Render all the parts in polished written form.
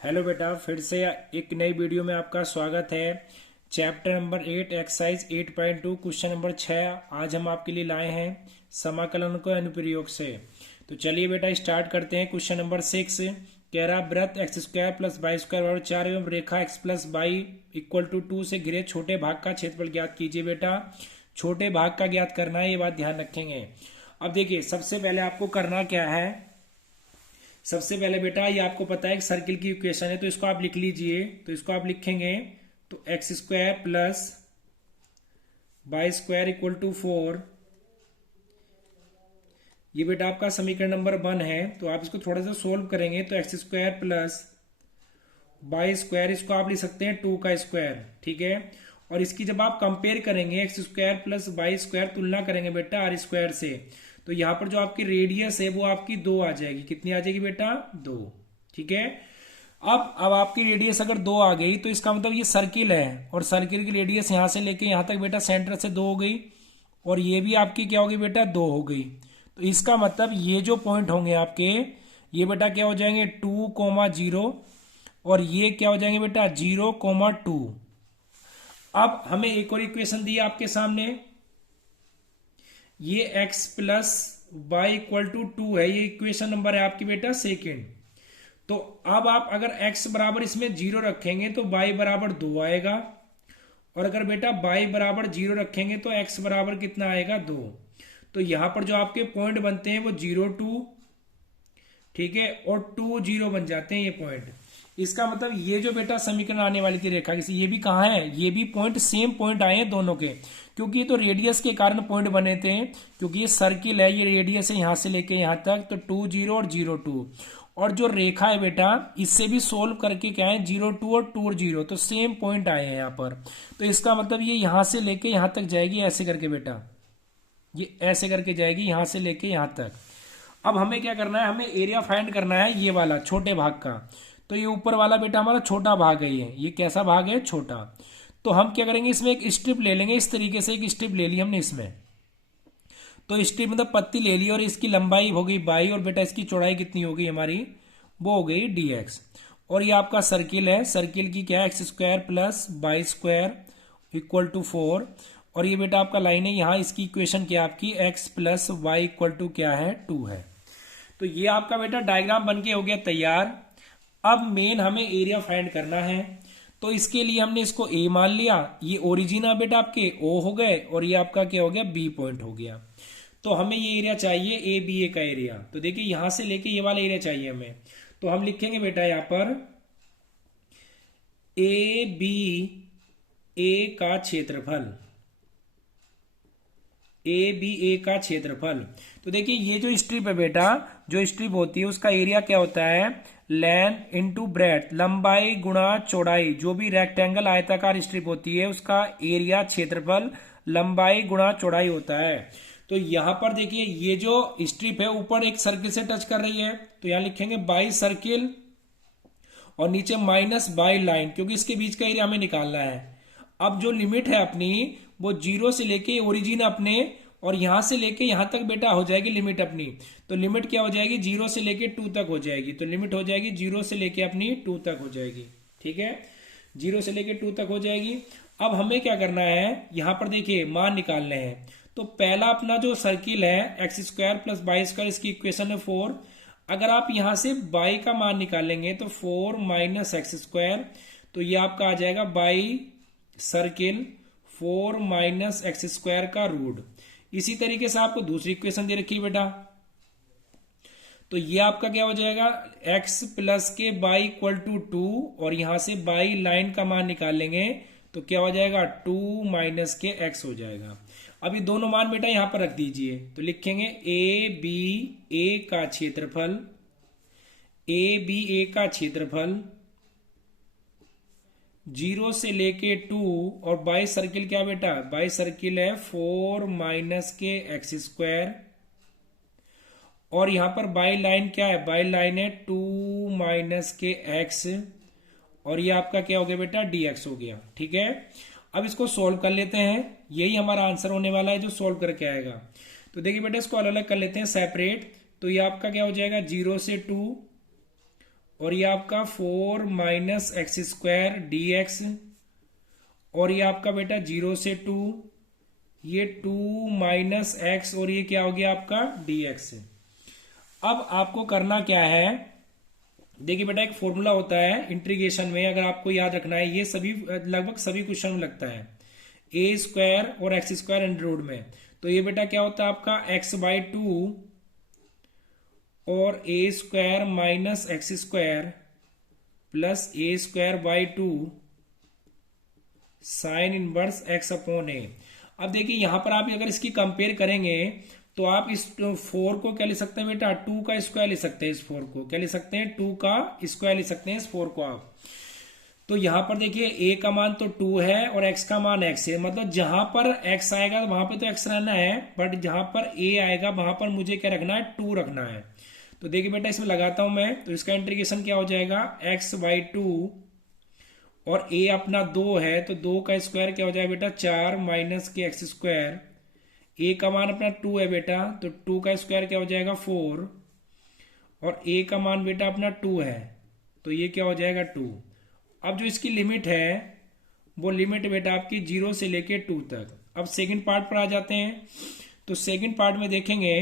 Hello बेटा, फिर से एक नई वीडियो में आपका स्वागत है। Chapter number 8 exercise 8.2 question number 6 आज हम आपके लिए लाए हैं समाकलन को अनुप्रयोग से। तो चलिए बेटा स्टार्ट करते हैं। क्वेश्चन नंबर 6 कह रहा वृत्त x square plus y square बराबर 4 एवं रेखा x plus y equal to 2 से घिरे छोटे भाग का क्षेत्रफल ज्ञात कीजिए। बेटा छोटे भाग का ज्ञात करना है, ये बात ध्यान रखेंगे। अब देखिए सबसे पहले आपको करना क्या है। सबसे पहले बेटा ये आपको पता है कि सर्किल की इक्वेशन है, तो इसको आप लिख लीजिए। तो इसको आप लिखेंगे तो x square plus y square equal to 4, ये बेटा आपका समीकरण नंबर 1 है। तो आप इसको थोड़ा सा सोल्व करेंगे तो x square plus y square, इसको आप लिख सकते हैं 2 का स्क्वायर, ठीक है। और इसकी जब आप कंपेयर करेंगे x square plus y square, तुलना करेंगे बेटा आर स्क्वायर से, तो यहाँ पर जो आपकी रेडियस है वो आपकी 2 आ जाएगी। कितनी आ जाएगी बेटा? 2, ठीक है। अब आपकी रेडियस अगर 2 आ गई तो इसका मतलब ये सर्किल है, और सर्किल की रेडियस यहाँ से लेके यहाँ तक बेटा सेंटर से 2 हो गई, और ये भी आपकी क्या होगी बेटा? 2 हो गई। तो इसका मतलब ये जो पॉइंट होंगे आपके, ये बेटा क्या हो जाएंगे? 2,0, और ये क्या हो जाएंगे बेटा? 0,2। अब हमें एक और इक्वेशन दी है आपके सामने, ये x plus y equal to 2 है, ये इक्वेशन नंबर है आपकी बेटा सेकेंड। तो अब आप अगर x बराबर इसमें 0 रखेंगे तो y बराबर 2 आएगा, और अगर बेटा y बराबर 0 रखेंगे तो x बराबर कितना आएगा? 2। तो यहां पर जो आपके पॉइंट बनते हैं वो 0,2, ठीक है, और 2,0 बन जाते हैं ये पॉइंट। इसका मतलब ये जो बेटा समीकरण आने वाली थी रेखा की, ये भी कहाँ है? ये भी पॉइंट सेम पॉइंट आए हैं दोनों के, क्योंकि ये तो रेडियस के कारण पॉइंट बने थे। क्योंकि ये सर्किल है, ये रेडियस है यहाँ से लेके यहाँ तक, तो 2,0 और 0,2। और जो रेखा है बेटा इससे भी सोल्व करके क्या है? 0,2 और 2,0, तो सेम पॉइंट आए हैं यहाँ पर। तो इसका मतलब ये यहाँ से लेके यहाँ तक जाएगी ऐसे करके बेटा, ये ऐसे करके जाएगी यहाँ से लेके यहाँ तक। अब हमें क्या करना है? हमें एरिया फाइंड करना है ये वाला छोटे भाग का। तो ये ऊपर वाला बेटा हमारा छोटा भाग है, ये कैसा भाग है? छोटा। तो हम क्या करेंगे, इसमें एक स्ट्रिप ले लेंगे। इस तरीके से एक स्ट्रिप ले ली हमने इसमें, तो स्ट्रिप मतलब पत्ती ले ली, और इसकी लंबाई हो गई 22, और बेटा इसकी चौड़ाई कितनी हो गई हमारी? वो हो गई dx। और ये आपका सर्किल है, सर्किल की क्या है? X square plus y square equal to 4, और ये बेटा आपका लाइन है यहाँ, इसकी इक्वेशन क्या आपकी? x plus y equal to क्या है? 2 है। तो ये आपका बेटा डायग्राम बन के हो गया तैयार। अब मेन हमें एरिया फाइंड करना है, तो इसके लिए हमने इसको ए मान लिया। ये ओरिजिन है बेटा आपके ओ हो गए, और ये आपका क्या हो गया? बी पॉइंट हो गया। तो हमें ये एरिया चाहिए ए बी ए का एरिया। तो देखिए यहां से लेके ये वाला एरिया चाहिए हमें, तो हम लिखेंगे बेटा यहां पर ए बी ए का क्षेत्रफल, ए बी ए का क्षेत्रफल। तो देखिए ये जो स्ट्रिप है बेटा, जो स्ट्रिप होती है उसका एरिया क्या होता है? लेंथ इंटू ब्रेथ, लंबाई गुणा चौड़ाई। जो भी रेक्टेंगल आयताकार स्ट्रिप होती है उसका एरिया क्षेत्रफल लंबाई गुणा चौड़ाई होता है। तो यहां पर देखिए ये जो स्ट्रिप है ऊपर एक सर्किल से टच कर रही है, तो यहां लिखेंगे बाई सर्किल, और नीचे माइनस बाई लाइन, क्योंकि इसके बीच का एरिया हमें निकालना है। अब जो लिमिट है अपनी वो 0 से लेके ओरिजिन अपने, और यहां से लेके यहां तक बेटा हो जाएगी लिमिट अपनी। तो लिमिट क्या हो जाएगी? 0 से लेके 2 तक हो जाएगी। तो लिमिट हो जाएगी 0 से लेके अपनी 2 तक हो जाएगी, ठीक है। 0 से लेके 2 तक हो जाएगी। अब हमें क्या करना है? यहां पर देखिए मान निकालने हैं। तो पहला अपना जो सर्किल है x square plus y square, इसकी इक्वेशन है 4। अगर आप यहां से बाई का मान निकालेंगे तो 4 माइनस एक्स स्क्वायर, तो ये आपका आ जाएगा by circle 4 minus x square का रूट। इसी तरीके से आपको दूसरी इक्वेशन दे रखी है बेटा, तो ये आपका क्या हो जाएगा? x प्लस के बाई इक्वल टू 2, और यहां से बाई लाइन का मान निकालेंगे तो क्या हो जाएगा? 2 माइनस के x हो जाएगा। अब ये दोनों मान बेटा यहां पर रख दीजिए, तो लिखेंगे ए बी ए का क्षेत्रफल, ए बी ए का क्षेत्रफल 0 से लेके 2, और बाई सर्किल क्या बेटा? बाई सर्किल है 4 माइनस के एक्स स्क्वायर, और यहां पर बाई लाइन क्या है? बाई लाइन है 2 माइनस के एक्स, और ये आपका क्या हो गया बेटा? dx हो गया, ठीक है। अब इसको सोल्व कर लेते हैं, यही हमारा आंसर होने वाला है जो सोल्व करके आएगा। तो देखिए बेटा इसको अलग अलग कर लेते हैं सेपरेट। तो ये आपका क्या हो जाएगा? 0 से 2, और ये आपका 4 minus x square D x, और ये आपका बेटा 0 से 2, ये 2 माइनस एक्स, और ये क्या हो गया आपका डी एक्स। अब आपको करना क्या है, देखिए बेटा एक फॉर्मूला होता है इंटीग्रेशन में, अगर आपको याद रखना है, ये सभी लगभग सभी क्वेश्चन में लगता है, ए स्क्वायर और एक्स स्क्वायर अंडर रूट में। तो ये बेटा क्या होता है आपका एक्स बाई 2 और a square minus x square plus a square by 2 sine inverse x upon a. अब देखिए यहां पर आप अगर इसकी कंपेयर करेंगे तो आप इस 4 को क्या ले सकते हैं बेटा, 2 का स्क्वायर ले सकते हैं, इस 4 को क्या ले सकते हैं, 2 का स्क्वायर ले सकते हैं इस 4 को आप। तो यहां पर देखिए a का मान तो 2 है और x का मान x है, मतलब जहां पर x आएगा वहां पे तो x रहना है, बट जहां पर a आएगा वहां पर मुझे क्या रखना है, 2 रखना है। तो देखिए बेटा इसमें लगाता हूं मैं, तो इसका इंटीग्रेशन क्या हो जाएगा, x बाई 2 और a अपना 2 है तो 2 का स्क्वायर क्या हो जाएगा बेटा, 4 माइनस के एक्स स्क्वायर, a का मान अपना 2 है बेटा तो 2 का स्क्वायर क्या हो जाएगा 4, और a का मान बेटा अपना 2 है तो ये क्या हो जाएगा 2। अब जो इसकी लिमिट है वो लिमिट बेटा आपकी 0 से लेके 2 तक। अब सेकंड पार्ट पर आ जाते हैं, तो सेकंड पार्ट में देखेंगे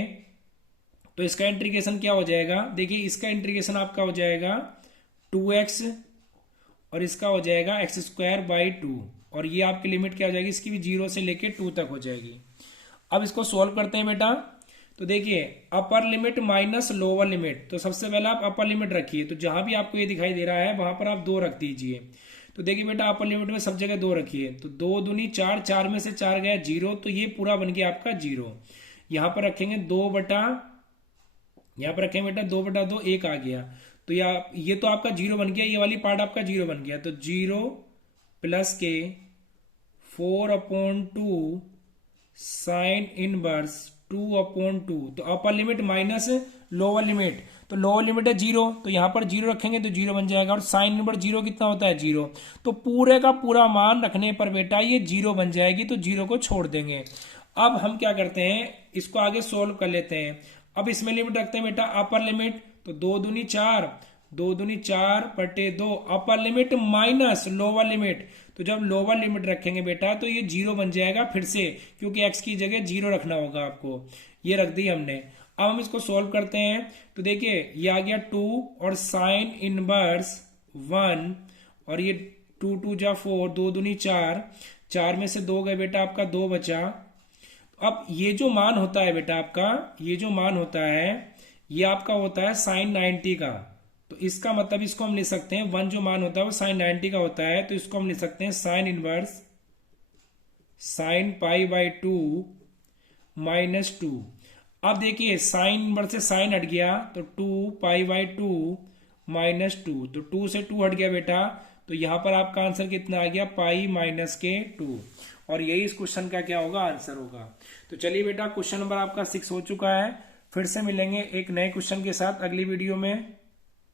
तो इसका इंटीग्रेशन क्या हो जाएगा, देखिए इसका इंटीग्रेशन आपका हो जाएगा 2x और इसका हो जाएगा एक्स स्क्वायर बाई 2, और ये आपकी लिमिट क्या हो जाएगी, इसकी भी 0 से लेके 2 तक हो जाएगी। अब इसको सॉल्व करते हैं बेटा, तो देखिए upper limit minus lower limit, तो सबसे पहले आप अपर लिमिट रखिए, तो जहां भी आपको ये दिखाई दे रहा है वहां पर आप 2 रख दीजिए। तो देखिए बेटा अपर लिमिट में सब जगह 2 रखिए, तो 2 दूनी 4, 4 में से 4 गया 0, तो ये पूरा बन गया आपका 0। यहां पर रखेंगे 2 बटा, यहां पर रखेंगे बेटा 2 बटा 2, 1 आ गया, तो ये तो आपका 0 बन गया, ये वाली पार्ट आपका 0 बन गया, तो 0 प्लस के 4/2 साइन इनवर्स 2/2, तो upper limit minus lower limit, तो लोअर लिमिट है 0, तो यहां पर 0 रखेंगे तो 0 बन जाएगा, और साइन इनवर्स 0 कितना होता है 0, तो पूरे का पूरा मान रखने पर बेटा ये 0 बन जाएगी, तो 0 को छोड़ देंगे। अब हम क्या करते हैं, इसको आगे सोल्व कर लेते हैं। अब इसमें लिमिट रखते हैं बेटा अपर लिमिट, तो 2 दूनी 4, 2 दूनी 4/2 upper limit minus lower limit, तो जब लोअर लिमिट रखेंगे बेटा तो ये 0 बन जाएगा फिर से, क्योंकि x की जगह 0 रखना होगा आपको, ये रख दी हमने। अब हम इसको सोल्व करते हैं, तो देखिए ये आ गया 2 और साइन इनवर्स 1, और ये 2 2 जा 4, 2 दूनी 4, 4 में से 2 गए बेटा आपका 2 बचा। अब ये जो मान होता है बेटा आपका, ये जो मान होता है ये आपका होता है साइन 90 का, तो इसका मतलब इसको हम लिख सकते हैं 1 जो मान होता है वो साइन 90 का होता है, तो इसको हम लिख सकते हैं sine inverse sine pi by 2 minus 2। अब देखिए साइन इनवर्स से साइन हट गया तो 2 पाई बाई 2 माइनस 2, तो 2 से 2 हट गया बेटा, तो यहां पर आपका आंसर कितना आ गया, पाई माइनस के 2, और यही इस क्वेश्चन का क्या होगा, आंसर होगा। तो चलिए बेटा क्वेश्चन नंबर आपका 6 हो चुका है, फिर से मिलेंगे एक नए क्वेश्चन के साथ अगली वीडियो में।